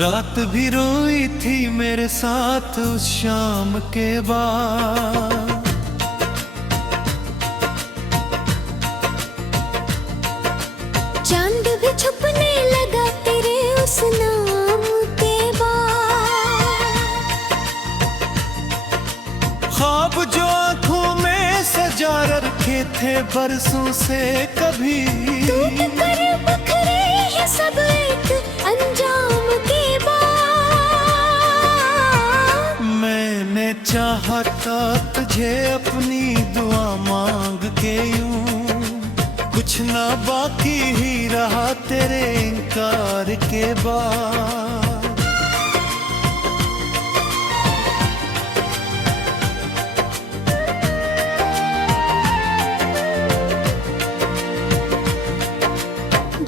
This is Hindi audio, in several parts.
रात भी रोई थी मेरे साथ उस शाम के बाद। चांद भी छुपने लगा तेरे उस नाम के बाद। ख्वाब जो आंखों में सजा रखे थे बरसों से कभी टूट कर बिखरे ये सब एक अंजाम के बाद। मैंने चाहा था तुझे अपनी दुआ मांग के यूं, कुछ ना बाकी ही रहा तेरे इनकार के बाद।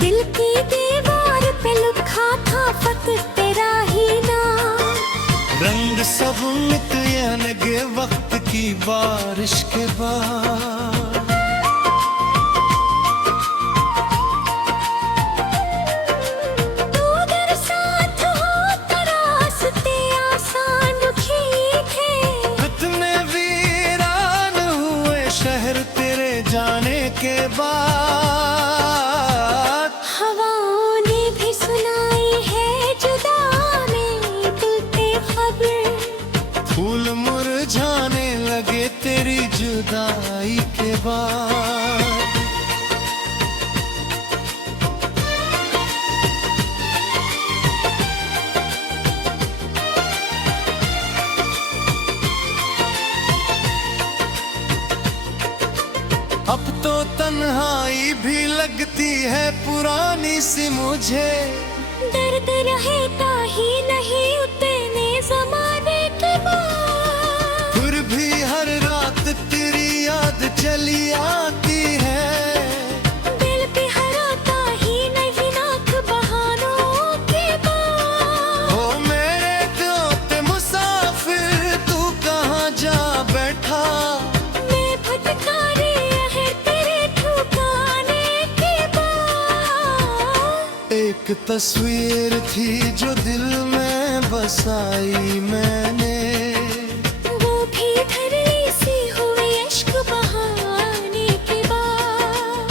दिल की दीवार पे लिखा था फकत तेरा ही नाम। रंग सब मिट लगे वक्त की बारिश के बाद। तू अगर साथ हो तो रास्ते आसान ठीक है। कितने वीरान हुए शहर तेरे जाने के बाद। हवाओं ने भी सुनाई है जुदा में दिल पे खबर। फूल मुरझाने लगे तेरी जुदाई के बाद। अब तो तन्हाई भी लगती है पुरानी सी मुझे। दर्द रहता ही नहीं उतने जमाने के बाद। फिर भी हर रात तेरी याद चली आती है। दिल पे हराता ही नहीं नाक बहानों के बाद। ओ मेरे दोस्त मुसाफिर तू कहाँ जा बैठा। मैं भटकारी है तेरे ठुकाने के बाद। एक तस्वीर थी जो दिल में बसाई मैंने। वो भी धरती सी हुई इश्क बहाने के बाद।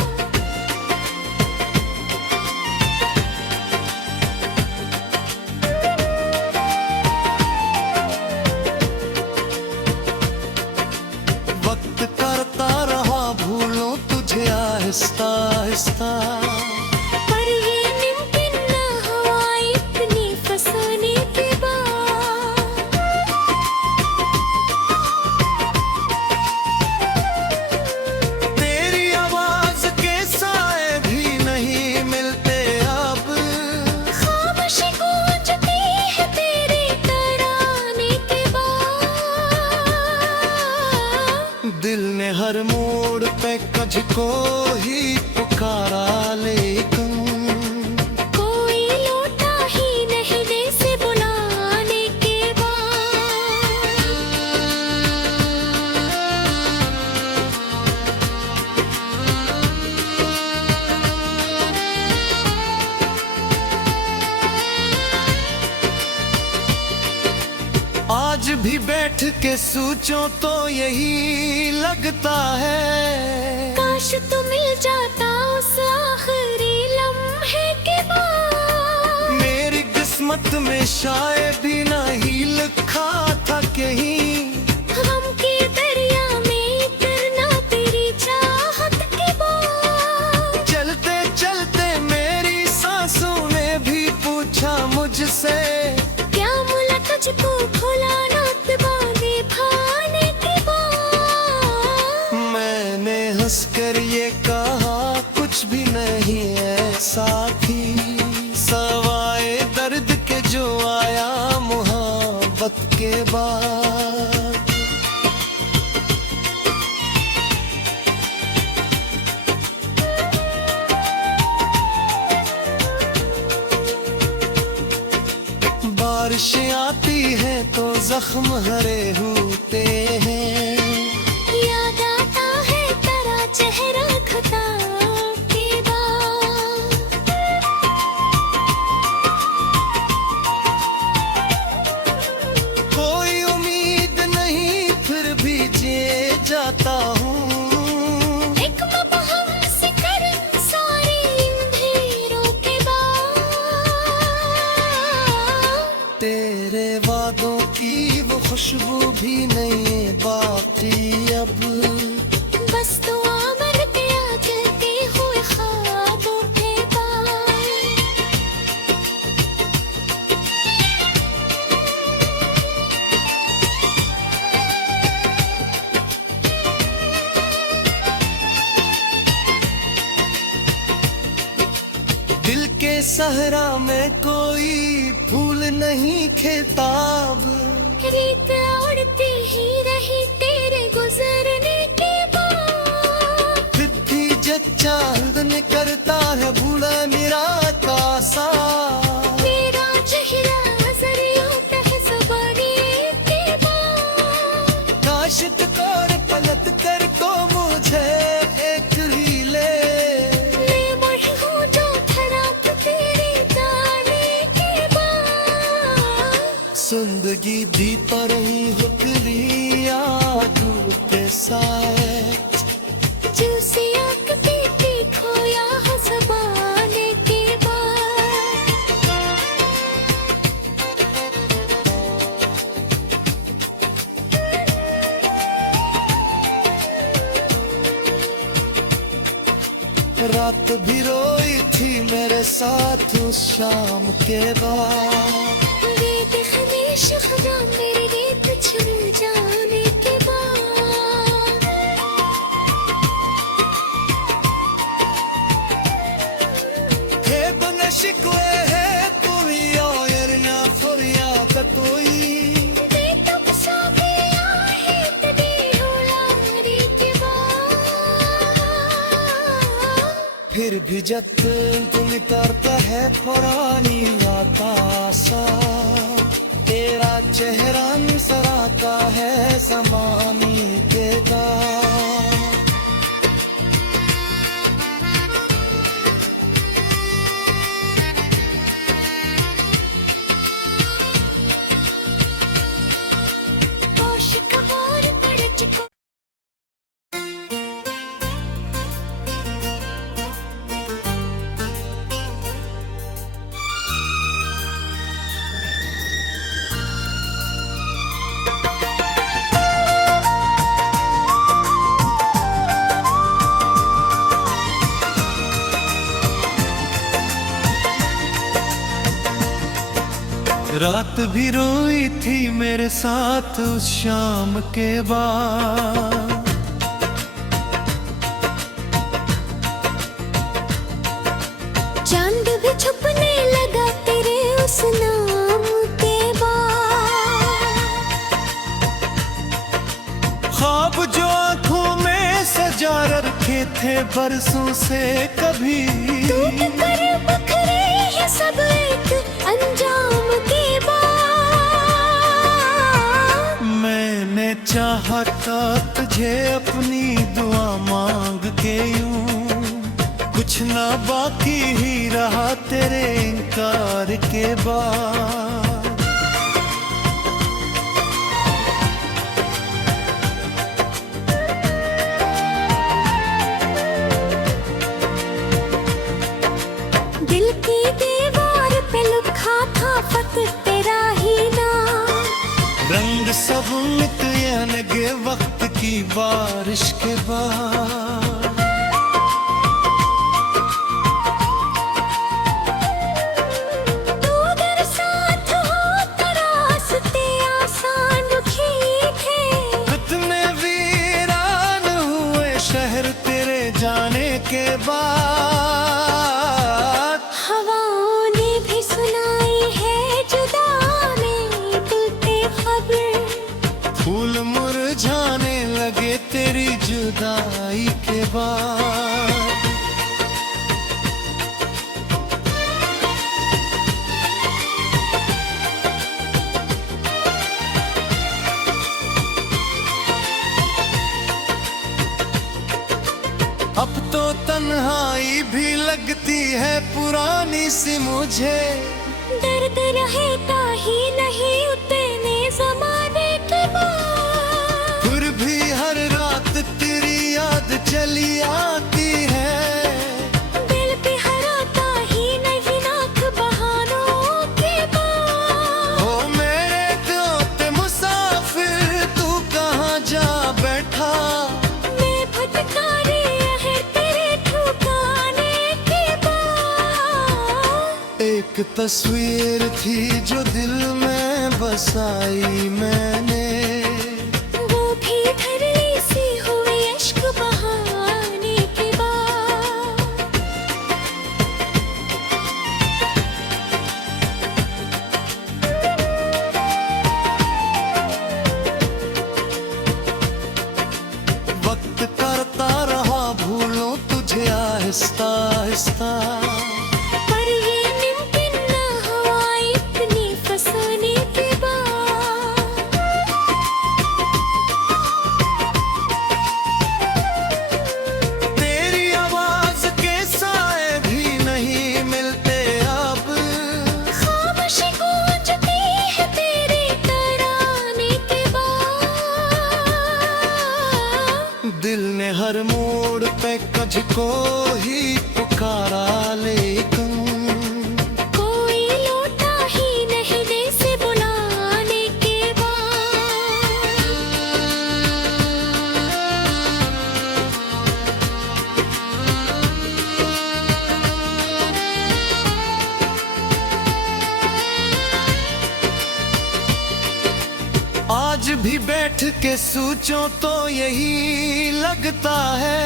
वक्त करता रहा भूलो तुझे आहिस्ता आहिस्ता। पर ये मुमकिन न हुआ इतनी फसाने के बाद। तेरी आवाज के साए भी नहीं मिलते अब। खामोशी गूंजती है तेरे तराने के बाद। दिल ने हर मोड़ पे तुझको ही पुकारा लेकिन कोई लौटा ही नहीं दिल से बुलाने के बाद। आज भी बैठ के सोचो तो यही लगता है। काश तू मिल जाता उस आखिरी लम्हे के बाद। मेरी किस्मत में शायद भी नहीं लिखा था कहीं। गम के दरिया में उतरना तेरी चाहत के बाद। चलते चलते मेरी सांसों ने भी पूछा मुझसे। क्या मुला तुझको खुला रात बांधे भाने के बाद। मैंने हंसकर ये कहा कुछ भी नहीं है साथी। सवाए दर्द के जो आया मोहब्बत के बाद। बारिशें आती हैं तो जख्म हरे होते हैं। याद आता है तेरा चेहरा खता के बाद। सहरा में कोई फूल नहीं खेताब, रीत उड़ती ही रही तेरे गुजरने के बाद। फिर भी जच्चा हृदय करता है भूला मेरा कासा। मेरा चेहरा नजरियों पे है ज़बानी के बाद। काशित कर पलट कर तो मुझे एक ही ले। मैं मर हूँ जो धड़क तेरे जाने के बाद। जिंदगी दी तो रही हुक्री यादों के साथ, जूसी आँख पीती खोया है ज़माने के बाद। रात भी रोई थी मेरे साथ उस शाम के बाद। बेदखनी शुक्रा मेरी रीत छुड़ जाने के बाद। हे बन शिकवे है कोई और ना फरियाद कोई। बेतब सा गया है तेरी हुलारी के बाद। फिर भी जब तुम करता है पुरानी आता सा, तेरा चेहरा सराता है ज़माने के दाग। होश कबूर पड़ चुका। रात भी रोई थी मेरे साथ उस शाम के बाद। चांद भी छुपने लगा तेरे उस नाम के बाद। ख्वाब जो आंखों में सजा रखे थे बरसों से कभी, टूट कर बिखरे हैं सब एक अंजाम के बाद। मैंने चाहा था तुझे अपनी दुआ मांग के यूं, कुछ ना बाकी ही रहा तेरे इनकार के बाद। दिल की दीवार पे लिखा था फत तेरा ही नाम। रंग सब मिट लगे वक्त की बारिश के बाद। तू अगर साथ हो तो रास्ते आसान ठीक है। कितने वीरान हुए शहर तेरे जाने के बाद। हवाओं ने भी सुनाई है जुदाई टूटे खबर। फूल मुरझाने लगे तेरी जुदाई के बाद। अब तो तन्हाई भी लगती है पुरानी सी मुझे। दर्द रहता ही नहीं उतने जमाने के बाद। फिर भी हर रात तेरी याद चली आती है। दिल पे हराता ही नहीं नाक बहानों के बाद। ओ मेरे दोस्त मुसाफिर तू कहाँ जा बैठा। मैं भटका रही है तेरे ठुकाने के बाद। एक तस्वीर थी जो दिल में बसाई मैंने। वो भी धरली सी हुई इश्क बहाने के बाद। रास्ता। पर ये मुमकिन ना हुआ इतनी फसाने के बाद। तेरी आवाज के साए भी नहीं मिलते अब। खामोशी गूंजती है तेरे तराने के बाद। दिल ने हर मोड़ पे तुझको ही पुकारा, लेकिन कोई लौटा ही नहीं दे से बुलाने के बाद। आज भी बैठ के सोचो तो यही लगता है,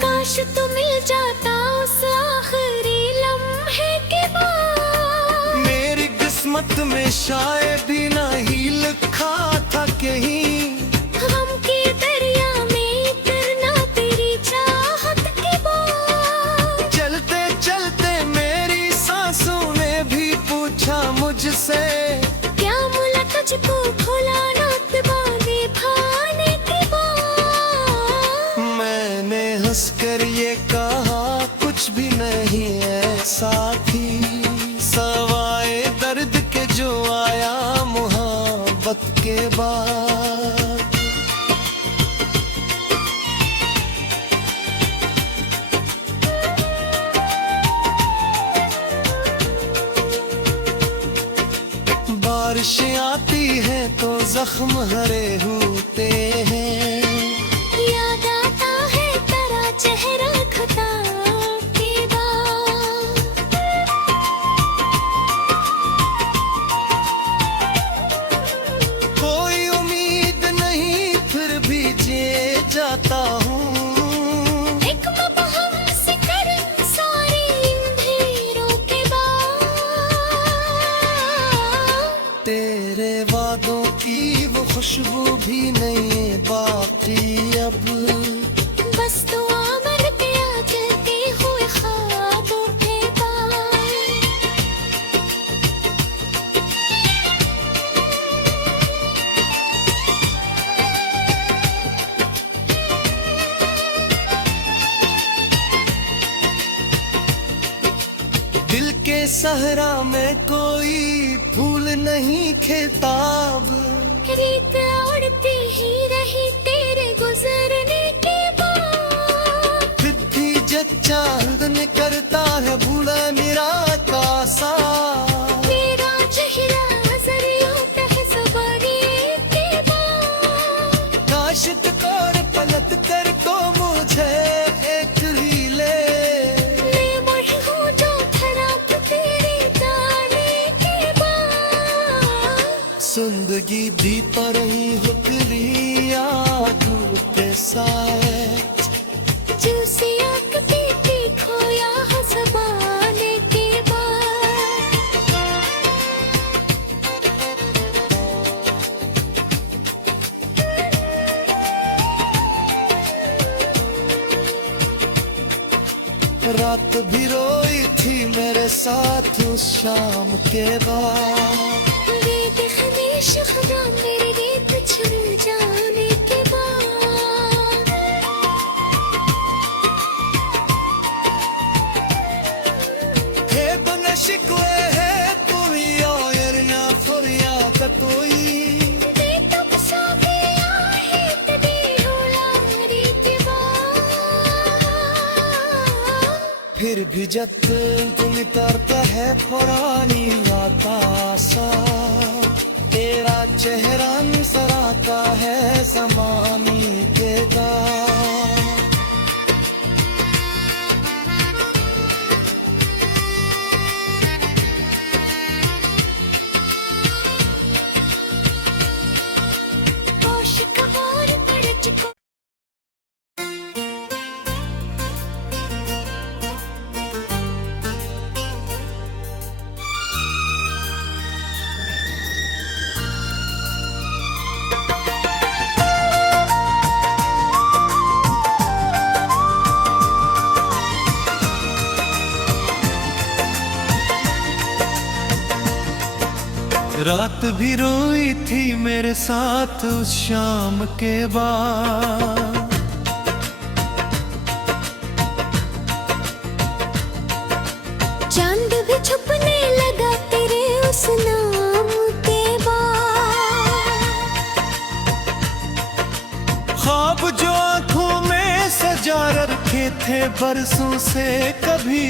काश तू मिल जाता उस आखिरी लम्हे के बाद। मेरी किस्मत में शायद भी नहीं लिखा था कहीं, गम के दरिया में उतरना तेरी चाहत के बाद। चलते चलते मेरी सांसों ने भी पूछा मुझसे, क्या मुला तुझको भुला रात बाने भाने के बाद। मैंने हंसकर ये कहा कुछ भी नहीं है साथी, सवाए दर्द के जो आया मोहब्बत के बाद। बारिशें आती हैं तो जख्म हरे होते हैं, याद आता है तेरा चेहरा खता के बाद। कोई उम्मीद नहीं फिर भी जी जाता हूँ। एक मबहम से कर सारे अंधेरों के बाद। तेरे वादों की वो खुशबू भी नहीं बाकी अब, बस दुआ मन के आ चलते हुए ख्वाबों के बाद। दिल के सहरा में कोई फूल नहीं खिलता अब, रीत उड़ती ही रही तेरे गुजरने के बाद। फिर भी जच्चा दिन करता है भूला मेरा कासा। मेरा चेहरा जरियों पे है सवारी के बाद। काशित कर पलट कर तो मुझे एक ही ले, मैं मुड़ हूँ जो खराब तेरे जाने के बाद। जिंदगी दी तो रही हुक्री यादों के साथ, जूसी आँख पीती खोया है ज़माने के बाद। रात भी रोई थी मेरे साथ उस शाम के बाद। बेदखनी शुक्रा मेरे रेत छुड़ जाने के बाद। हे बन शिकवे है तू ही और ना फरिया कतोई, बेतब सा गया है तभी रुलाने के बाद। फिर भी जब तुम तरता है पुरानी आता सा, तेरा चेहरा सराता है ज़माने के दाग। होश कबार पड़ चुका। रात भी रोई थी मेरे साथ उस शाम के बाद। चांद भी छुपने लगा तेरे उस नाम के बाद। ख्वाब जो आंखों में सजा रखे थे बरसों से कभी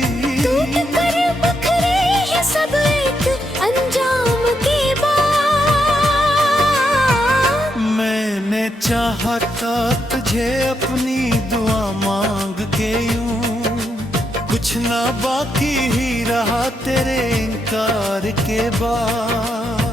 टूट कर बिखरे ये सब एक अंजाम के बाद। मैंने चाहा था तुझे अपनी दुआ मांग के यूं, कुछ ना बाकी ही रहा तेरे इनकार के बाद।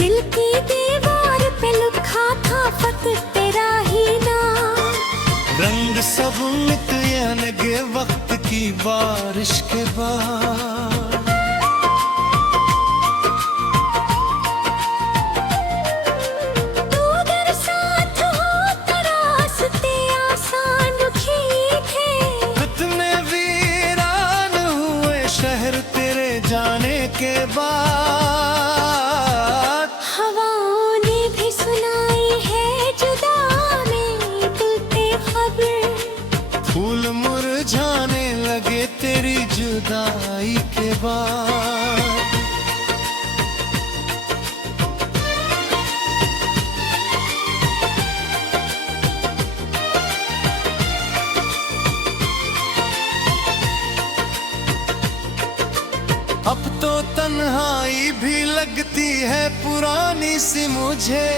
दिल की दीवार पे लिखा था फक्त तेरा ही नाम। रंग सब मिट लगे वक्त की बारिश के बाद। तू अगर साथ हो तो रास्ते आसान थे। कितने वीरान हुए शहर तेरे जाने के बाद। हवाओं ने भी सुनाई है जुदा में दिल पे खबर। फूल मुरझाने लगे तेरी जुदाई के बाद। अब तो तन्हाई भी लगती है पुरानी सी मुझे।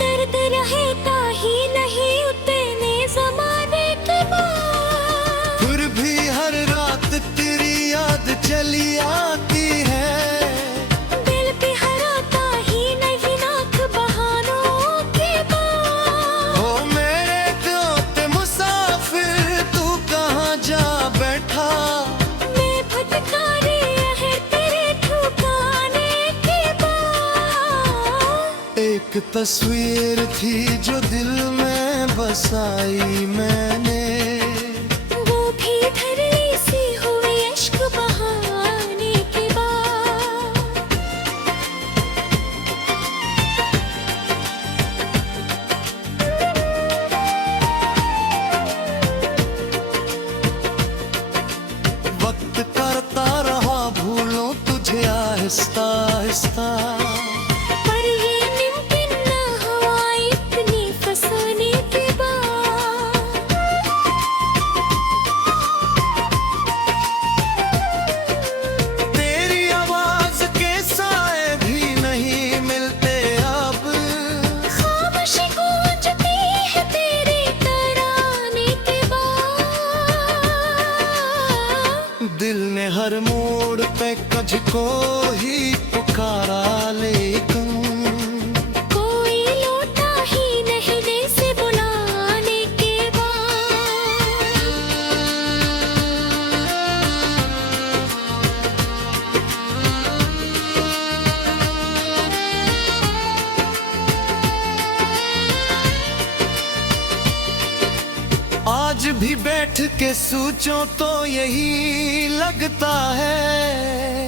दर्द रहता ही नहीं उतने जमाने के बाद। फिर भी हर रात तेरी याद चली आती है। दिल पे हराता ही नहीं नाक बहानों के बाद। ओ मेरे दोस्त मुसाफिर तू कहाँ जा बैठा। मैं भटका रही है तेरे ठुकाने के बाद। एक तस्वीर थी जो दिल में बसाई मैंने। वो भी धरती सी हुई इश्क बहाने के बाद। वक्त करता रहा भूलो तुझे आहिस्ता आहिस्ता। पर ये मुमकिन न हुआ इतनी फसाने के बाद। तेरी आवाज के साए भी नहीं मिलते अब। खामोशी गूंजती है तेरे तराने के बाद। दिल ने हर मोड़ पे तुझको ही पुकारा लेकिन कोई लौटा ही नहीं दिल से बुलाने के बाद। आज भी बैठ के सोचो तो यही लगता है।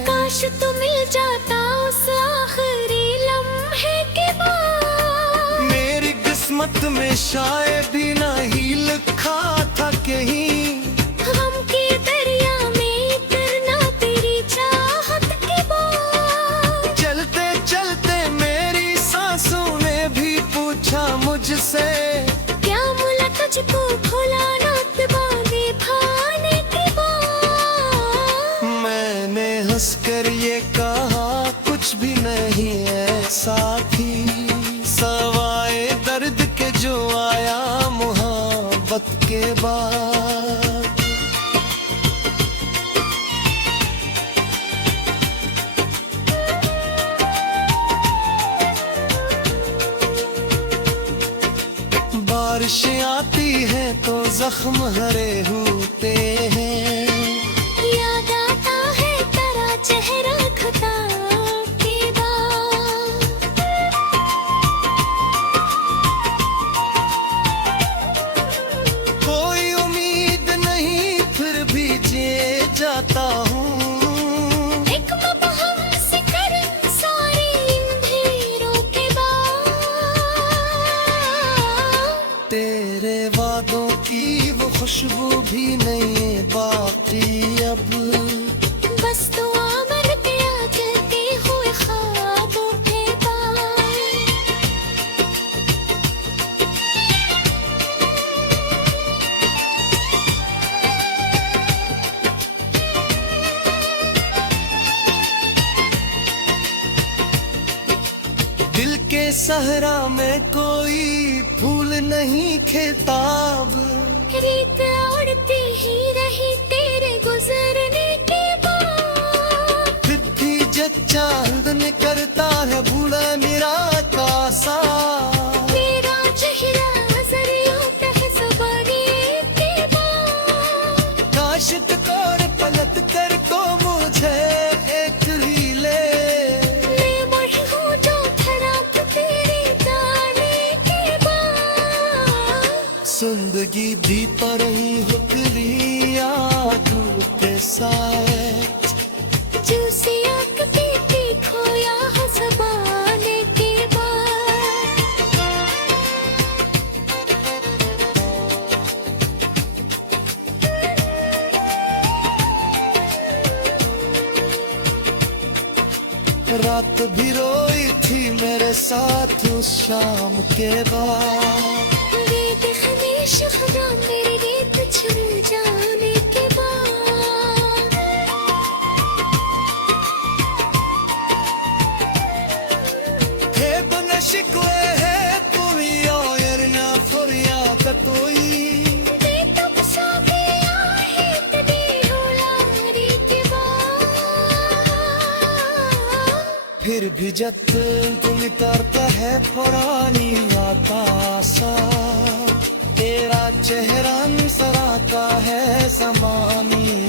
काश तू मिल जाता उस आखिरी लम्हे के बाद। मेरी किस्मत में शायद ही नहीं लिखा था कहीं। गम के दरिया में उतरना तेरी चाहत के बाद। चलते चलते मेरी सांसों ने भी पूछा मुझसे। क्या मुला तुझको भुला रात बांधे भाने के बाद। मैंने हंसकर ये कहा कुछ भी नहीं है साथी। सवाए दर्द के जो आया मोहब्बत के बाद। बारिशें आती हैं तो जख्म हरे होते हैं। याद आता है तेरा चेहरा खता के बाद। सहरा में कोई फूल नहीं खेताब, रीत उड़ती ही रही तेरे गुजरने के बाद। फिर भी जच्चा हल्दन करता है बूढ़ा मेरा कासा। मेरा चेहरा जरिया है सवारी के बाद। काशित और पलट कर तो मुझे एक ही ले। मैं मर हूँ जो खराब तेरे जाने के बाद। जिंदगी दी तो रही हुक्री आंखों के साथ, जूसी आँख पीती खोया है ज़माने के बाद। रात भी रोई थी मेरे साथ उस शाम के बाद। बेदखनी शुहरा मेरी रीत छुड़ जाने के बाद। हे बन शिकवे है पूरी और ना फरिया कतोई। मैं तब सो गया है तेरी होलारी के बाद। फिर भी जब तुम करता है पुरानी आता सा, तेरा चेहरा सराता है समानी